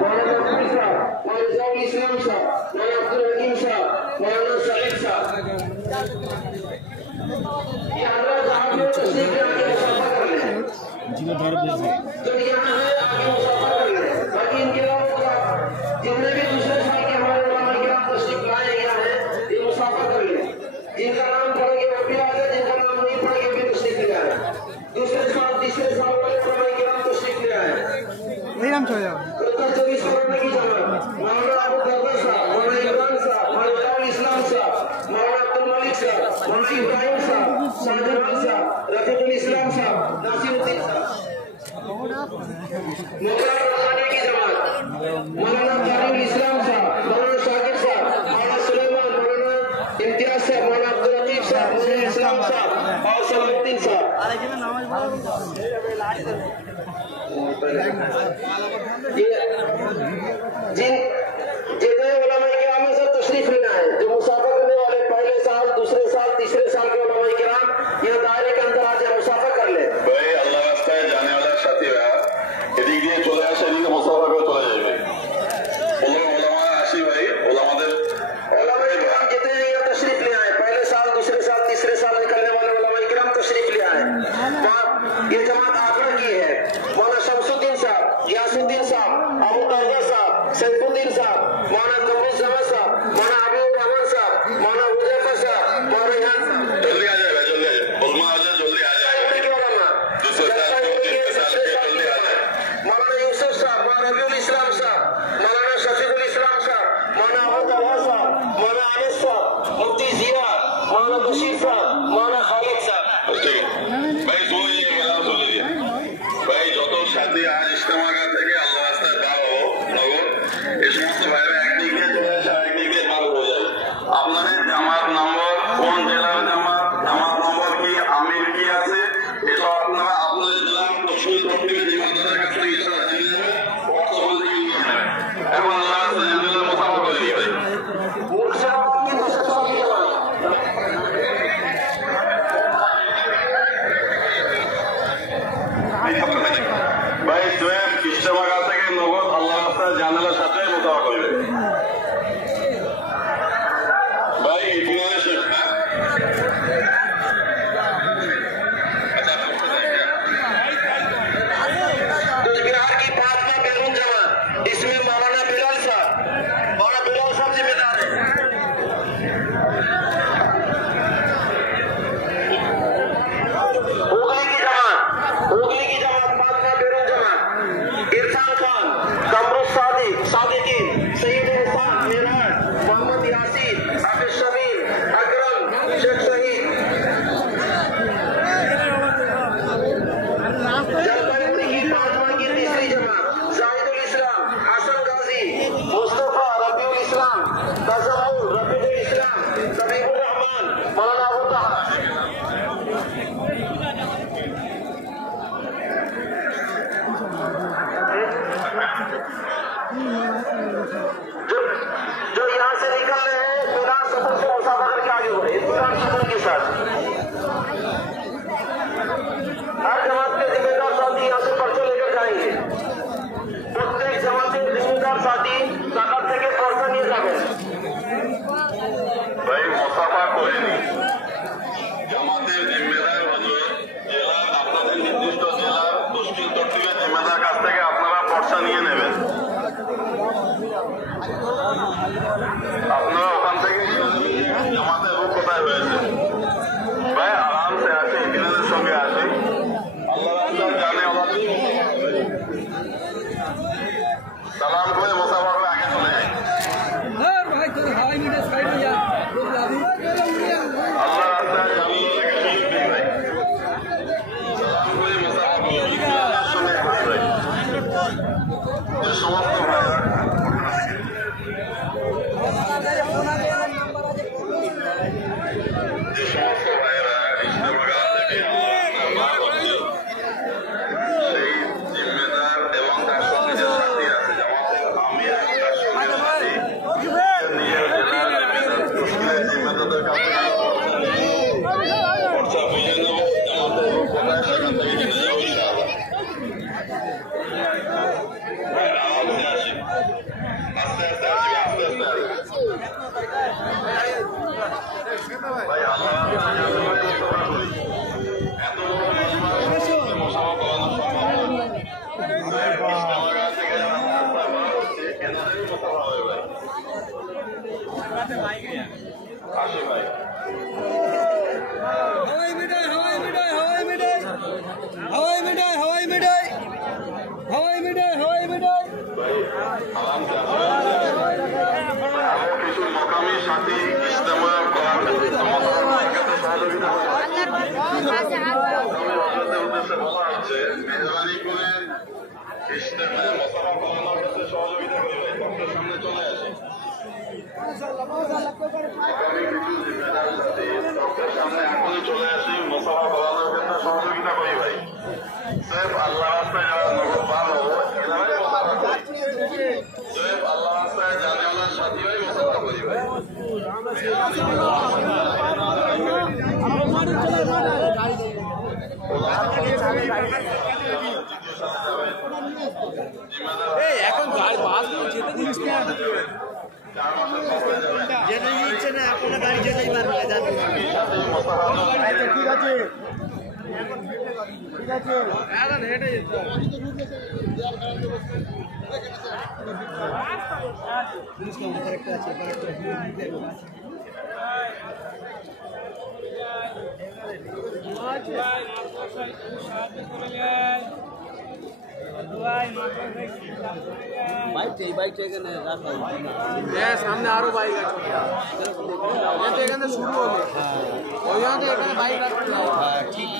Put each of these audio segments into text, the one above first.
मौलाना नबी साहब, मौलाना रिजाउल इस्लाम साहब, मौलाना अब्दुल हकीम साहब, मौलाना साहिब साहब, ये हजरत आप लोग तशरीफ ले आके मुसाफा कर लें। तो यहाँ है आगे मुसाफा कर लें। बाकी इनके अलावा जितने भी दूसरे साल के हमारे उलमा किराम तशरीफ लाए यहाँ हैं, ये मुसाफा कर लें। जिनका नाम पढ़ेंगे वो भी आ जाए, जिनका नाम नहीं पढ़ेंगे भी तशरीफ ले आए। दूसरे साल तीसरे साल वाले उलमा किराम तशरीफ ले आए। नहीं हम छोड़ जाओ। उत्तर 24 परगना की जमात मौलाना अबू बकर साहब, मौलाना इमरान साहब, मौलाना रिजाउल इस्लाम साहब, मौलाना अब्दुल मलिक साहब, मौलाना इब्राहिम साहब, शाहजहान साहब, रफीकुल इस्लाम साहब, नासिरुद्दीन साहब, मुबारक रज़ानी की जमात मौलाना तारिकुल इस्लाम साहब, मौलाना शाकिर साहब, मौलाना सुलेमान, मौलाना इम्तियाज साहब, मौलाना अब्दुल लतीफ साहब, मौलाना इस्लाम साहब और सलामुद्दीन साहब। जितने उलमा किराम में सब तशरीफ लेना है, जो मुसाफा करने वाले पहले साल दूसरे साल तीसरे साल के उलमा किराम ये दायरे के अंदर आ जाए, मुसाफा कर ले। भाई अल्लाह रास्ताয় জানে वाला সাথীরা এদিক দিয়ে চলে আসে, এদিকে মুসাফা করে চলে যাবে। ওলামা আসি ভাই, ওলামাদের उलमा किराम जितने ये तशरीफ ले आए, पहले साल दूसरे साल तीसरे साल निकलने वाले उलमा किराम तशरीफ ले आए। ये जमात आगरा की है। मौलाना शमसुद्दीन साहब, यासुद्दीन साहब, अबू ताहिर साहब, सैफुद्दीन साहब, मौलाना कमरुल जमा साहब, मौलाना हबीबुर रहमान साहब, मौलाना हुजैफा साहब, मौलाना रिहान साहब। जल्दी आ जाए भाई, जल्दी आ जाए। उलमा आ जाए, जल्दी आ जाए। दूसरे साल के तीसरे साल के जल्दी आ जाए। मौलाना यूसुफ साहब, मौलाना रबीउल इस्लाम साहब, मौलाना शफीकुल इस्लाम साहब, मौलाना अबू तलहा साहब, मौलाना अनीस साहब, मुफ्ती जिया, मौलाना बशीर साहब, मौलाना खालिद साहब। ठीक है भाई, सुनिए मेरा सुनिए ভাই, যত সাথী আজ ইজতেমা থেকে আল্লাহ রাস্তায় বার হবো নগর, এই সমস্ত ভাইরা একদিক দিয়ে চলে আসে, আরেকদিক দিয়ে বার হয়ে যাবে। আপনাদের জামাত নম্বর, কোন জেলার জামাত, জামাত নম্বর কি, আমির কি আছে, এসব আপনারা আপনাদের জেলার তফসিল তফসিলে জিম্মাদারের কাছ থেকে এসব জেনে নেবেন, হোয়াটসঅ্যাপ থেকে নিয়ে নেবেন এবং আল্লাহ রাস্তায় জেলার মুসাফা করে দিয়ে ভাই। ভাই সোয়েব ইজতেমা থেকে নগদ আল্লাহ রাস্তায় জানালার সাথে মোতাবা করবে ভাই। এখানে শেখ बिहार की पांचवा बैरून जमा, इसमें मौलाना बिलाल साहब, मौलाना बिलाल साहब जिम्मेदार है। हुगली की जमात पांचवा बैरून जमा, इरफान खान, कमरुल सादिक, सादिकीन, सईद इरफान, मेरठ, मोहम्मद यासीन, हाफिज शमीर, अकरम, शेख शहीद। जलपाईगुड़ी की पांचवा की तीसरी जमात, जाहिदुल इस्लाम, हसन गाजी, मुस्तफा, रबीउल इस्लाम, तजम्मुल, रफीकुल इस्लाम, तबीबुर रहमान, मौलाना अबू तहा। जो यहाँ से निकल रहे हैं इत्मीनान सफर से मुसाफा करके आगे बढ़े, इत्मीनान सफर के साथ। हर जमात के जिम्मेदार साथी यहाँ से पर्चे लेकर जाएंगे। प्रत्येक जमात के जिम्मेदार साथी ताकत থেকে पर्चा নিয়ে যাবেন। ভাই মুসাফা করে নি, জামাতের জিম্মেদার হলো জেলার, আপনাদের নির্দিষ্ট জেলার তশকিল তরতিবের জিম্মেদার কাছ থেকে আপনারা পর্চা নিয়ে নেবেন। আপনারা ওখান থেকে জামাতের রূপ কোথায় হয়েছে ভাই, আরামসে আসে, ইতিহাসের সঙ্গে আসে, আল্লাহ রাস্তায় জানে সালাম করে মোসাফা করে আগে চলে যায়। আল্লাহ রাস্তায় জানিয়ে ভাই সালাম করে মোসাফা করে ইতিহাসের সঙ্গে আসে ভাই। যে সমস্ত ভাইরা ইজতেমা থেকে বার হচ্ছে, সেই জিম্মেদার এবং তার সঙ্গে যে সাথী আছে, জামাতের আমির তার সঙ্গে সাথী, নিজের জেলার জিম্মেদার তশকিলের জিম্মেদারদের কাছে খরচা বুঝে নেব, জামাতের কোথায় সেখান থেকে জেনে যাবো ইনশাআল্লাহ। আরামসে আসি। কিছু মকামি সাথী ইজতেমা করার সহযোগিতা উদ্দেশ্যে বলা হচ্ছে মেহরবানি করে ইজতেমায় মোসাফা করানোর ক্ষেত্রে সহযোগিতা করবে। ডক্টর সামনে চলে আসে। ডক্টর সামনে এখনই চলে আসি মোসাফা করানোর ক্ষেত্রে সহযোগিতা করি ভাই। সেফ আল্লাহ রাস্তায় যারা নগদ পার হবো এভাবে মোসাফা করি। সেফ আল্লাহ রাস্তায় জানিওয়ালার সাথী ভাই মোসাফা করি ভাই। এখন বাসগুলো যেতে দিচ্ছে না, যেতে দিচ্ছে না, আপনার গাড়ি যেতেই পারবে না। ঠিক আছে ঠিক আছে, হেঁটে যেতে বাইকটা এখানে রাখা, সামনে আরো বাইক আছে, এখানে শুরু হলো, ওইখান থেকে এখানে বাইক রাখতে হবে। ঠিক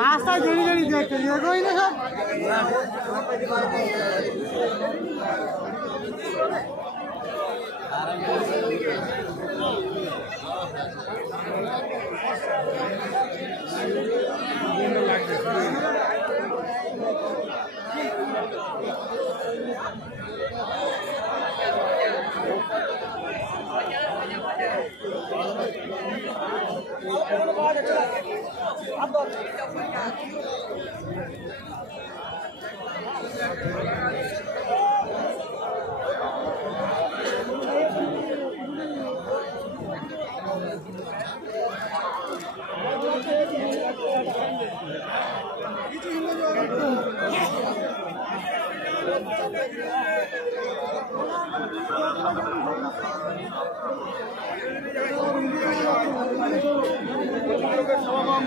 রাস্তায় দেরি দেরি দেখতে দেখোই না সব।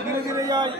ধীরে ধীরে যাই।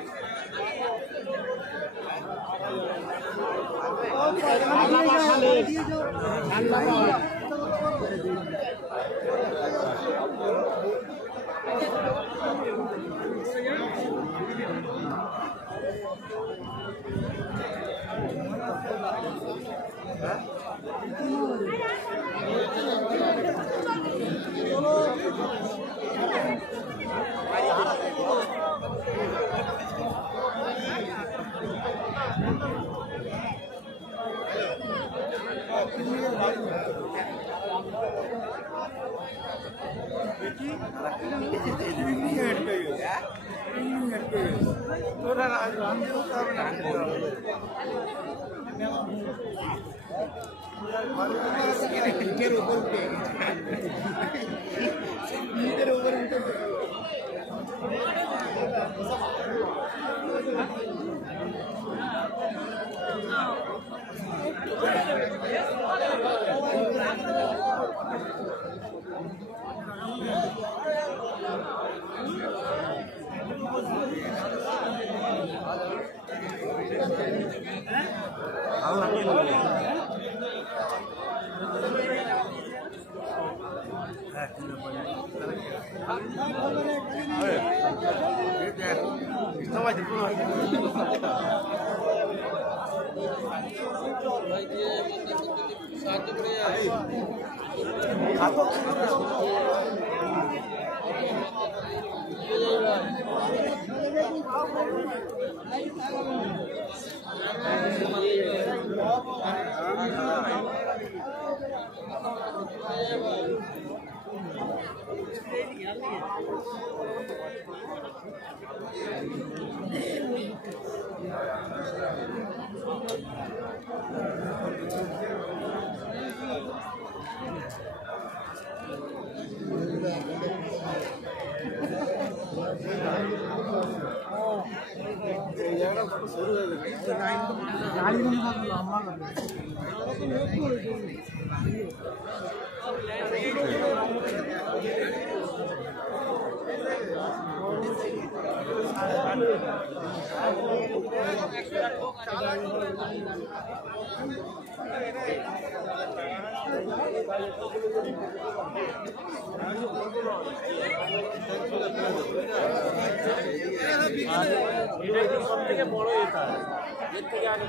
সবথেকে বড় এটা এর থেকে আগে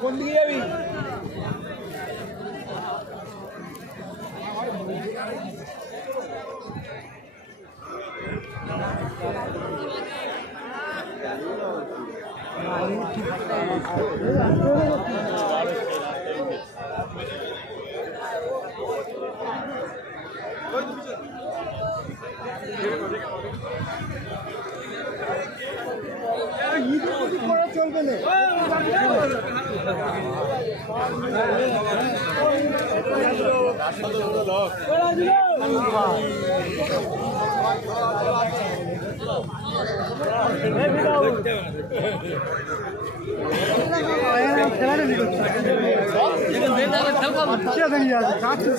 কোন দিকে যাবি? চলবে না।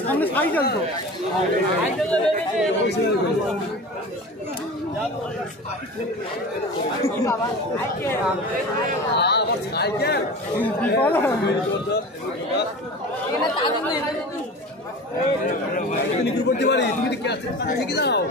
সামনে সাইকেল তো করতে পারি, তুমি কি আছে ঠিক দাও।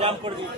জাম করে দিই।